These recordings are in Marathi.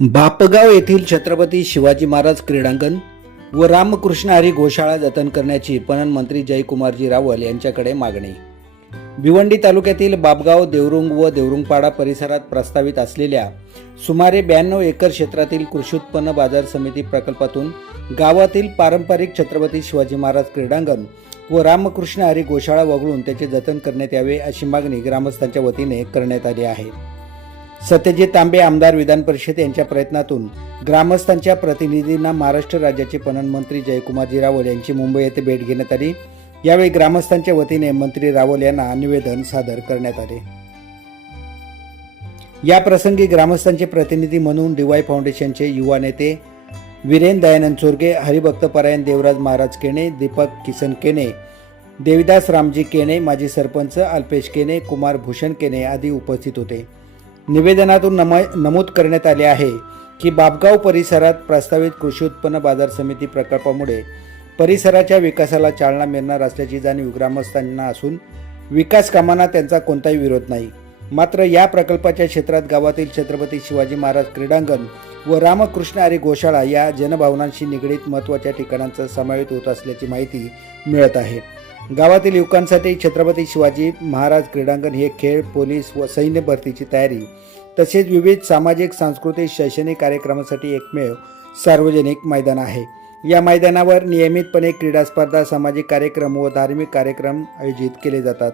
बापगाव येथील छत्रपती शिवाजी महाराज क्रीडांगण व रामकृष्ण हरी गोशाळा जतन करण्याची पणन मंत्री जयकुमारजी रावल यांच्याकडे मागणी। भिवंडी तालुक्यातील बापगाव, देवरुंग व देवरुंगपाडा परिसरात प्रस्तावित असलेल्या सुमारे 92 एकर क्षेत्रातील कृषी उत्पन्न बाजार समिती प्रकल्पातून गावातील पारंपरिक छत्रपती शिवाजी महाराज क्रीडांगण व रामकृष्ण हरी गोशाळा वगळून त्याचे जतन करण्यात यावे अशी मागणी ग्रामस्थांच्या वतीने करण्यात आली आहे। सत्यजित तांबे आमदार विधान परिषद यांच्या प्रयत्नातून ग्रामस्थांच्या प्रतिनिधींना महाराष्ट्र राज्याचे पणन मंत्री जयकुमारजी रावल यांची मुंबई येथे भेट घेण्यात आली। यावेळी ग्रामस्थांच्या वतीने मंत्री रावल यांना निवेदन सादर करण्यात आले। या प्रसंगी ग्रामस्थांचे प्रतिनिधी म्हणून डीवाय फाउंडेशनचे युवा नेते वीरेन दयानंद चोरगे, हरिभक्त परायण देवराज महाराज केणे, दीपक किसन केणे, देविदास रामजी केणे, माजी सरपंच अल्पेश केणे, कुमार भूषण केणे आदी उपस्थित होते। निवेदनातून नमूद करण्यात आले आहे की बापगाव परिसरात प्रस्तावित कृषी उत्पन्न बाजार समिती प्रकल्पामुळे परिसराच्या विकासाला चालना मिळणार असल्याची जाणीव ग्रामस्थांना असून विकास कामांना त्यांचा कोणताही विरोध नाही। मात्र या प्रकल्पाच्या क्षेत्रात गावातील छत्रपती शिवाजी महाराज क्रीडांगण व रामकृष्ण हरी गोशाळा या जनभावनांशी निगडीत महत्त्वाच्या ठिकाणांचा समावेश होत असल्याची माहिती मिळत आहे। गावातील युवकांसाठी छत्रपती शिवाजी महाराज क्रीडांगण हे खेळ, पोलीस व सैन्य भरतीची तयारी तसेच विविध सामाजिक, सांस्कृतिक, शैक्षणिक कार्यक्रमासाठी एकमेव सार्वजनिक मैदान आहे। या मैदानावर नियमितपणे क्रीडा स्पर्धा, सामाजिक कार्यक्रम व धार्मिक कार्यक्रम आयोजित केले जातात।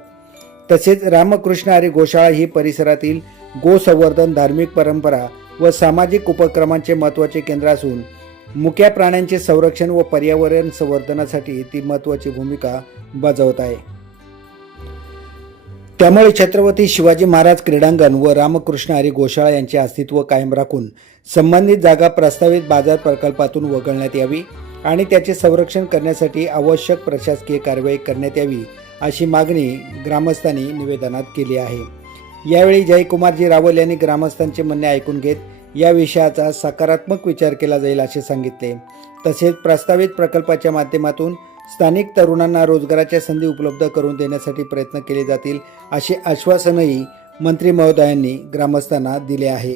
तसेच रामकृष्ण हरी गोशाळा ही परिसरातील गोसंवर्धन, धार्मिक परंपरा व सामाजिक उपक्रमांचे महत्त्वाचे केंद्र असून मुक्या प्राण्यांचे संरक्षण व पर्यावरण संवर्धनासाठी ती महत्त्वाची भूमिका बजावत आहे। त्यामुळे छत्रपती शिवाजी महाराज क्रीडांगण व रामकृष्ण हरी गोशाळा यांचे अस्तित्व कायम राखून संबंधित जागा प्रस्तावित बाजार प्रकल्पातून वगळण्यात यावी आणि त्याचे संरक्षण करण्यासाठी आवश्यक प्रशासकीय कारवाई करण्यात यावी अशी मागणी ग्रामस्थांनी निवेदनात केली आहे। यावेळी जयकुमारजी रावल यांनी ग्रामस्थांचे म्हणणे ऐकून घेत या विषयाचा सकारात्मक विचार केला जाईल असे सांगितले। तसेच प्रस्तावित प्रकल्पाच्या माध्यमातून स्थानिक तरुणांना रोजगाराच्या संधी उपलब्ध करून देण्यासाठी प्रयत्न केले जातील असे आश्वासनही मंत्री महोदयांनी ग्रामस्थांना दिले आहे।